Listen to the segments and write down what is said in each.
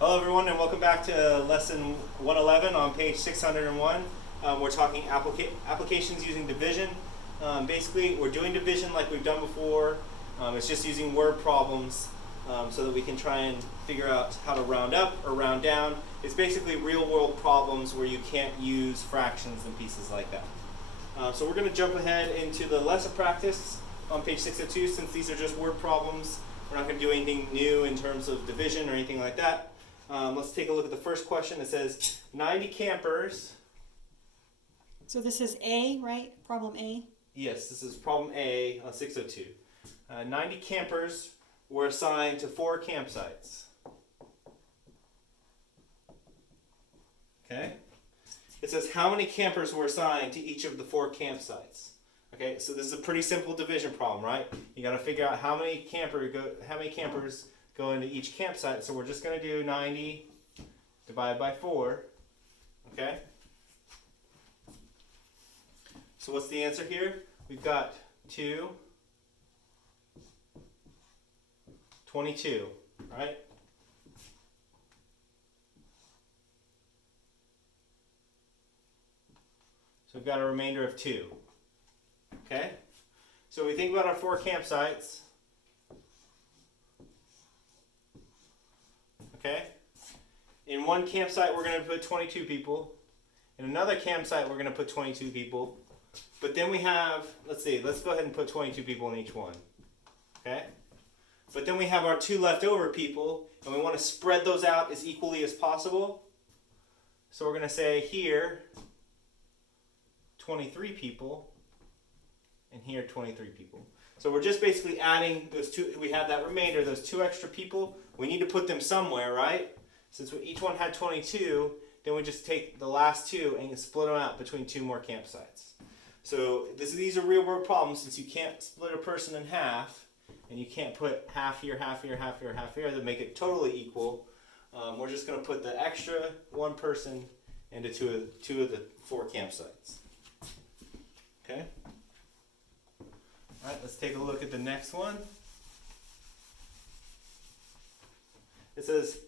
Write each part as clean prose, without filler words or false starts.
Hello everyone and welcome back to lesson 111 on page 601. We're talking applications using division. Basically we're doing division like we've done before. It's just using word problems so that we can try and figure out how to round up or round down. It's basically real world problems where you can't use fractions and pieces like that. So we're going to jump ahead into the lesson practice on page 602 since these are just word problems. We're not going to do anything new in terms of division or anything like that. Let's take a look at the first question. It says 90 campers. So this is A, right? Problem A? Yes, this is problem A on 602. 90 campers were assigned to 4 campsites. Okay? It says how many campers were assigned to each of the 4 campsites. Okay, so this is a pretty simple division problem, right? You got to figure out how many campers go into each campsite. So we're just going to do 90 divided by 4. Okay? So what's the answer here? We've got 2, 22, right? So we've got a remainder of 2. Okay? So we think about our 4 campsites. Okay? In one campsite, we're going to put 22 people. In another campsite, we're going to put 22 people. But then we have, let's go ahead and put 22 people in each one. Okay? But then we have our 2 leftover people, and we want to spread those out as equally as possible. So we're going to say here, 23 people, and here 23 people. So we're just basically adding those 2, we have that remainder, those 2 extra people. We need to put them somewhere, right? Since each one had 22, then we just take the last 2 and split them out between 2 more campsites. So these are real world problems since you can't split a person in half, and you can't put half here, half here, half here, half here to make it totally equal. We're just going to put the extra 1 person into two of the 4 campsites. Okay? Alright, let's take a look at the next one. It says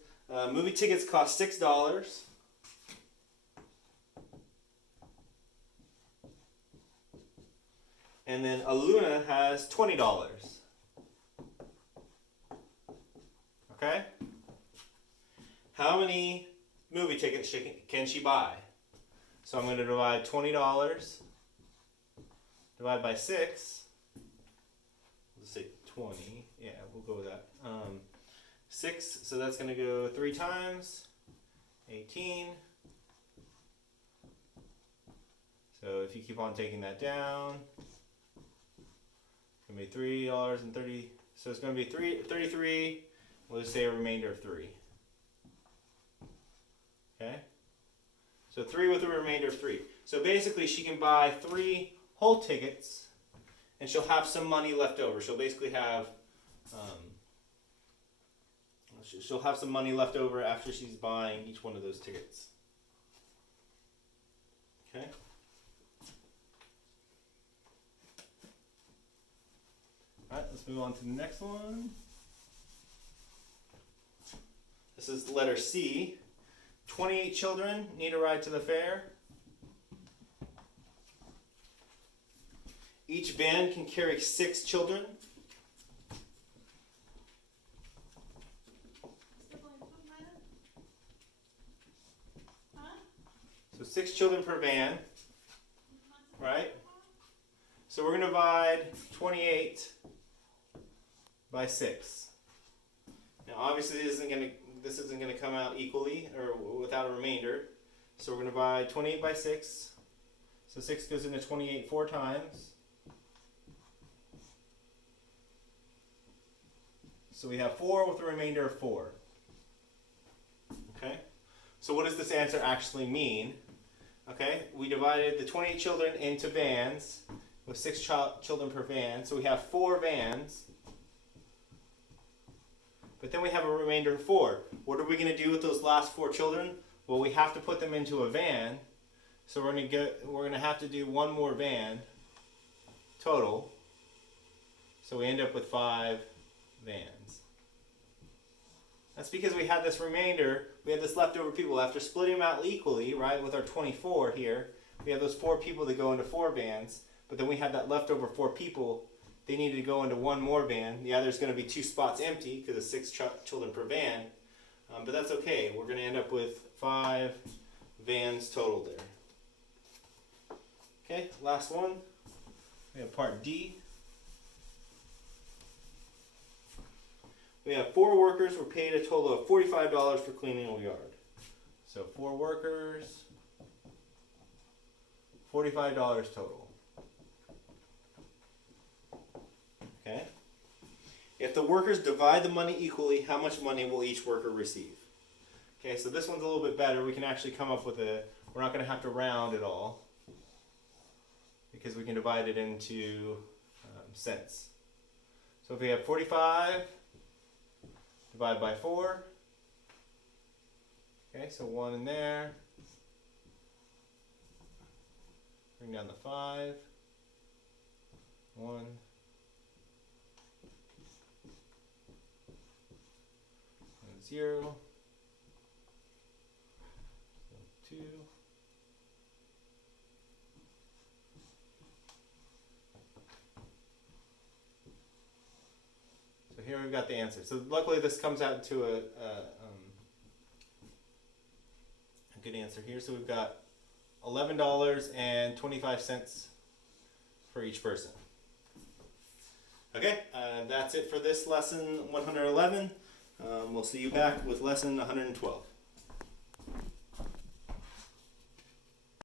movie tickets cost $6. And then Aluna has $20. Okay? How many movie tickets can she buy? So I'm going to divide $20 divided by 6. Let's say 20. Yeah, we'll go with that. 6, so that's going to go 3 times. 18. So if you keep on taking that down, it's going to be $3.30. So it's going to be 33. We'll just say a remainder of 3. Okay? So 3 with a remainder of 3. So basically she can buy 3 whole tickets and she'll have some money left over. She'll basically have she'll have some money left over after she's buying each one of those tickets. Okay? Alright, let's move on to the next one. This is letter C. 28 children need a ride to the fair. Each van can carry 6 children. So 6 children per van, right? So we're going to divide 28 by 6. Now obviously this isn't going to come out equally or without a remainder. So we're going to divide 28 by 6. So 6 goes into 28 4 times. So we have 4 with a remainder of 4. Okay? So what does this answer actually mean? Okay, we divided the 28 children into vans with 6 children per van. So we have 4 vans. But then we have a remainder of 4. What are we going to do with those last 4 children? Well, we have to put them into a van. So we're going to have to do 1 more van total. So we end up with 5 vans. That's because we had this remainder, we had this leftover people. After splitting them out equally, right, with our 24 here, we have those 4 people that go into 4 vans, but then we had that leftover 4 people. They needed to go into 1 more van. Yeah, there's going to be 2 spots empty because of 6 children per van, but that's okay. We're going to end up with 5 vans total there. Okay, last one. We have part D. We have 4 workers were paid a total of $45 for cleaning a yard. So 4 workers, $45 total. Okay. If the workers divide the money equally, how much money will each worker receive? Okay, so this one's a little bit better. We can actually come up with we're not going to have to round at all because we can divide it into cents. So if we have 45, divide by 4. Okay, so 1 in there. Bring down the 5. 1. And 0. So 2. So here we've got the answer. So luckily this comes out to a good answer here. So we've got $11.25 for each person. Okay, that's it for this lesson 111. We'll see you back with lesson 112.